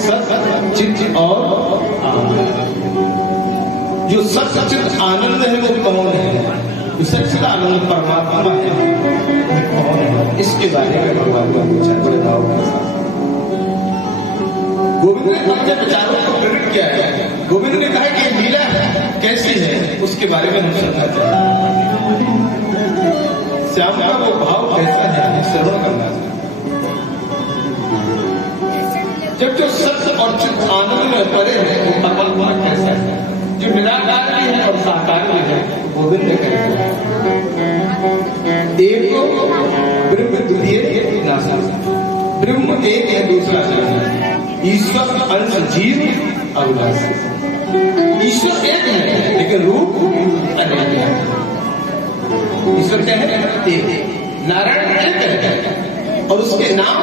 सच्चित और जो सच्चित आनंद है वो कौन है? जो सच्चित आनंद परमात्मा है वो कौन है? इसके बारे में भगवान का विचार बताओ। गोविंद ने अपने विचारों को प्रकट किया है। गोविंद ने कहा कि लीला कैसी है उसके बारे में हम सुनना चाहते हैं। श्याम का वो भाव कैसा है श्रवण करना चाहिए। जब जो सत्य और चित्त आनंद में परे है वो परमात्मा कैसा है? जो निराकार भी है और साकार भी है। गोविंद ने कहा एक ब्रह्म द्वितीय नासा। ब्रह्म एक है, दूसरा नहीं। ईश्वर अंश जीव अविनाशी। ईश्वर एक है लेकिन रूप अनेक है। ईश्वर क्या है? एक। नारायण एक है और उसके नाम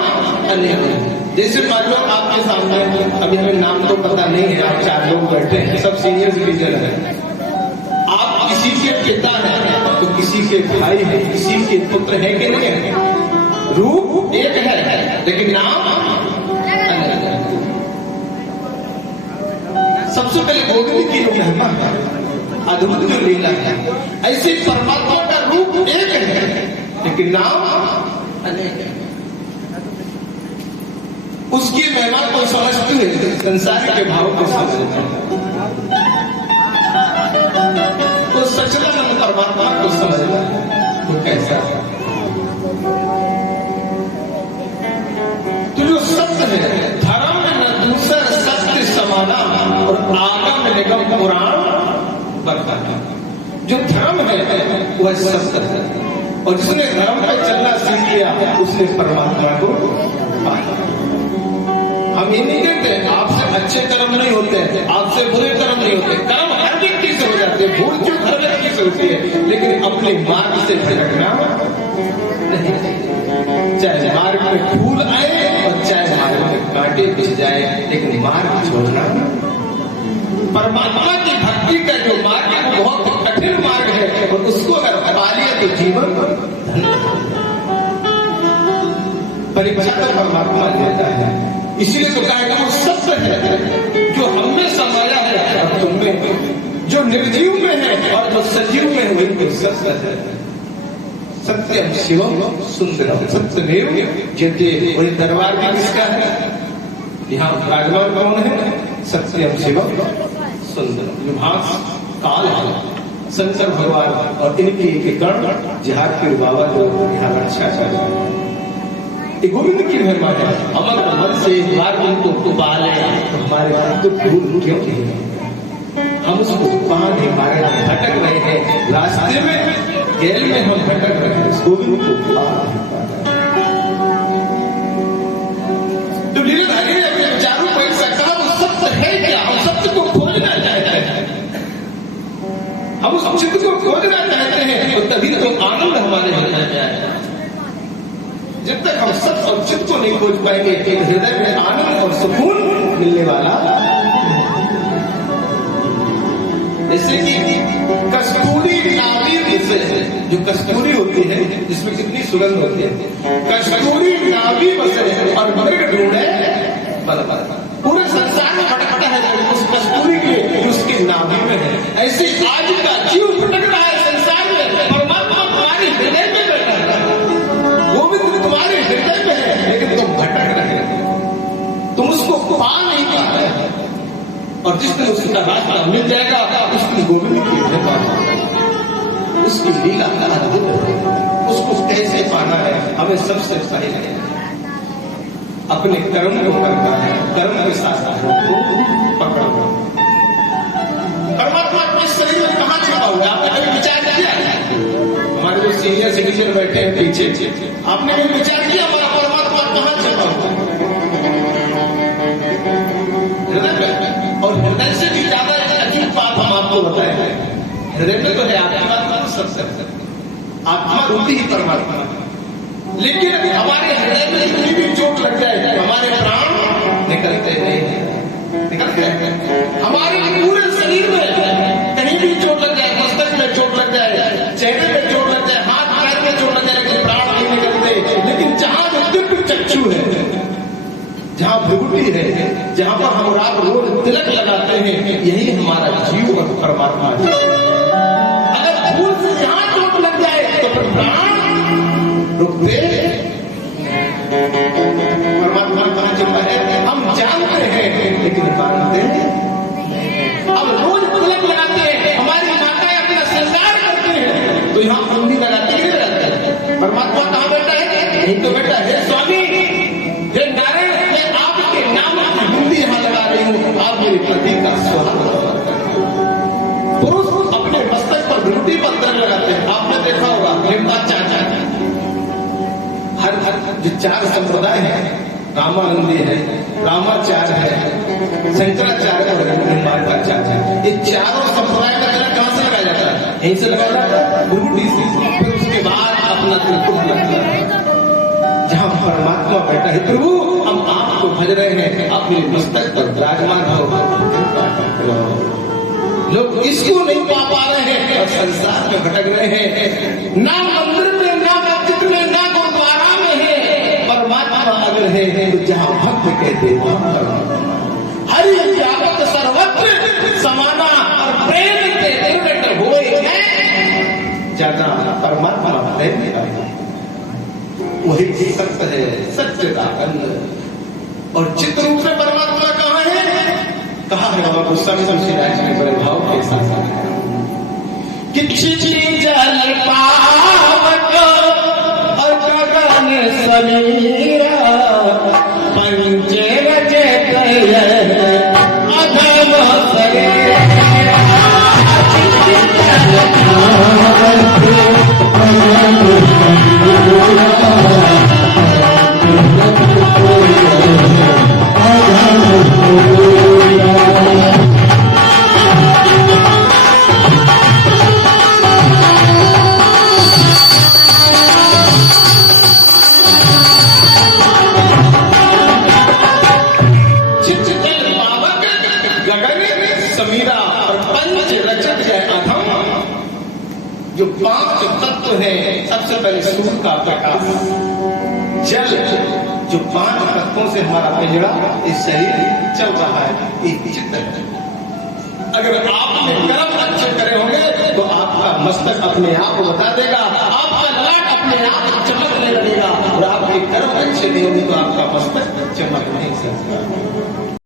अनेक है। जैसे मान लो आपके सामने अभी हमें नाम तो पता नहीं है, आप 4 लोग बैठे हैं, सब सीनियर सिटीजन है। आप किसी के पिता हैं तो किसी के भाई हैं, किसी के पुत्र हैं कि नहीं है? रूप एक है लेकिन नाम अलग है। सबसे पहले गोविंद की जो महिमा है, अद्भुत जो लीला है, ऐसे परमात्मा का रूप एक है लेकिन नाम अनेक है। उसकी महिमा को समझते हुए संसार के भाव को समझते हैं। तो सच्चिदानंद परमात्मा को समझना तो कैसा है? तो जो सत्य है, धर्म में न दूसरा सत्य समाना और आगम निगम पुराण बताना। जो धर्म है वह सत्य है और जिसने धर्म पर चलना सीख लिया उसने परमात्मा को पाया। हम ये नहीं कहते आपसे अच्छे कर्म नहीं होते, आपसे बुरे कर्म नहीं होते। कर्म हर व्यक्ति से हो जाते हैं, भूल चूक हर व्यक्ति से होती है, लेकिन अपने मार्ग से भटकना नहीं। चाहे मार्ग में फूल आए और चाहे मार्ग में कांटे बिछ जाए, लेकिन मार्ग छोड़ना। परमात्मा की भक्ति का जो मार्ग है वो बहुत कठिन मार्ग है और उसको अगर पा लिया तो जीवन परीक्षा तो परमात्मा लेता है। इसीलिए तो कहा कि वो सत्य है जो हमें समाया है और तुममें, जो निर्जीव में है और जो सजीव में है वही सत्य है। सत्यम शिवम सुंदरम सत्यमेव जयते। वही दरबार भी किसका है? यहाँ विराजमान कौन है? सत्यम शिवम सुंदरम। विभास काल है शंकर भगवान और इनके गण जिहाद के बाबा जो यहाँ रक्षा कर रहे हैं। गोविंद की महिमा है। अमर मन से बार उनको पाले तो हमारे तो भूल क्यों नहीं? हम उसको पा नहीं पा रहे, हम भटक रहे हैं रास्ते में, गैल में हम भटक रहे हैं। गोविंद को पा नहीं पा रहे। तो लीलाधारी ने अपने विचारों को ऐसा कहा वो सत्य है क्या? हम सत्य को खोजना चाहते हैं, हम उस चित्त को खोजना चाहते हैं तो तभी तो आनंद हमारे होना चाहिए। जब तक हम सत्य और चित्त को नहीं खोज पाएंगे कि हृदय में आनंद और सुकून मिलने वाला। जैसे कि कस्तूरी नाभी से जो कस्तूरी होती है जिसमें कितनी सुगंध होती है, कस्तूरी नाभी बसे और मृग ढूंढे बलबल। पूरे संसार में भटकता है उस कस्तूरी के जो उसकी नाभि में है। ऐसे आज का जीव भटक रहा है संसार में, परमात्मा तुम्हारे हृदय में बैठा है, गोविंद तुम्हारे हृदय में है, लेकिन तुम भटक रहे हो, तुम उसको पा नहीं पा रहे। और जिस दिन उसका रास्ता मिल जाएगा उस दिन गोविंद की महिमा, उसकी लीला का अद्भुत है। उसको कैसे पाना है? हमें सबसे पहले अपने कर्म को करना है, कर्म के साथ को पकड़ना। परमात्मा अपने शरीर में कहाँ छिपा हुआ है? आपने कभी विचार किया? हमारे जो सीनियर सिटीजन बैठे हैं पीछे, आपने कभी विचार किया हमारा परमात्मा कहाँ छिपा हुआ है? हृदय में। और हृदय से भी ज्यादा अजीब बात हम आपको बताए, हृदय में तो है आत्मा, सबसे आत्मा रूपी ही परमात्मा। लेकिन हमारे हृदय में इतनी भी चोट लग जाए तो हमारे प्राण निकलते नहीं, निकलते हैं। हमारे पूरे शरीर में कहीं भी चोट लग जाए, मस्तक में चोट लग जाए, चेहरे में चोट लग जाए, हाथ पैर में चोट लग जाए, लेकिन प्राण नहीं निकलते। लेकिन जहां जो दिव्य चक्षु है जहाँ भ्रुकुटी है, जहाँ पर हम रात रोज तिलक लगाते हैं, यही हमारा जीव और परमात्मा है। अगर भूल से यहाँ चोट लग जाए तो फिर प्राण रुक दे। परमात्मा कहा चुका है, हम जानते हैं लेकिन मानते हैं। अब रोज तिलक लगाते हैं, हमारी माताएं अपना श्रृंगार करते हैं, तो यहाँ बंदी लगाते ही रहते हैं। परमात्मा कहाँ बैठा है? यही तो बैठा है। स्वामी हे नारायण, मैं आपके नाम की बंदी यहाँ लगा रही हूँ, आप मेरे पति का स्वागत। पुरुष अपने मस्तक पर विभूति पर तिलक लगाते हैं, आपने देखा होगा। चाचा हर जो 4 संप्रदाय है, रामानंदी है, रामाचार्य है, शंकराचार्य और हिंदुचार्य है, ये चारों संप्रदाय का तिलक कहाँ से लगाया जाता है? यहीं से लगाया जाता है, विभूति से। फिर उसके बाद अपना तिलक लगता है जहाँ परमात्मा बैठा है। प्रभु हम आपको भज रहे हैं, अपने मस्तक पर विराजमान हो। लोग इसको नहीं पा रहे हैं और संसार में भटक रहे हैं। ना मंदिर में, ना मस्जिद में, ना गुरुद्वारा में है परमात्मा। अगर है तो जहाँ भक्त कहते हरि व्यापक सर्वत्र समाना और प्रेम के निर्गत हुए हैं। ज्यादा परमात्मा प्रेम है, वही सत्य है, सत्य का अन्न। और चित्त रूप में परमात्मा कहाँ है? कहा है बाबा गोस्वामी तुलसीदास ने बड़े भाव के साथ कि जल पावक और गगन समीरा पंचे रचे अधम जो 5 तत्व है। सबसे पहले सूर्य का प्रकाश, जल, जो 5 तत्वों से हमारा पिंजड़ा इस शरीर चल रहा है, एक चित्त है। अगर आपने कर्म अच्छे करे होंगे तो आपका मस्तक अपने आप बता देगा, आपका ललाट अपने आप चमकने लगेगा। और आपके कर्म अच्छे नहीं होंगे तो आपका मस्तक चमक नहीं सकता।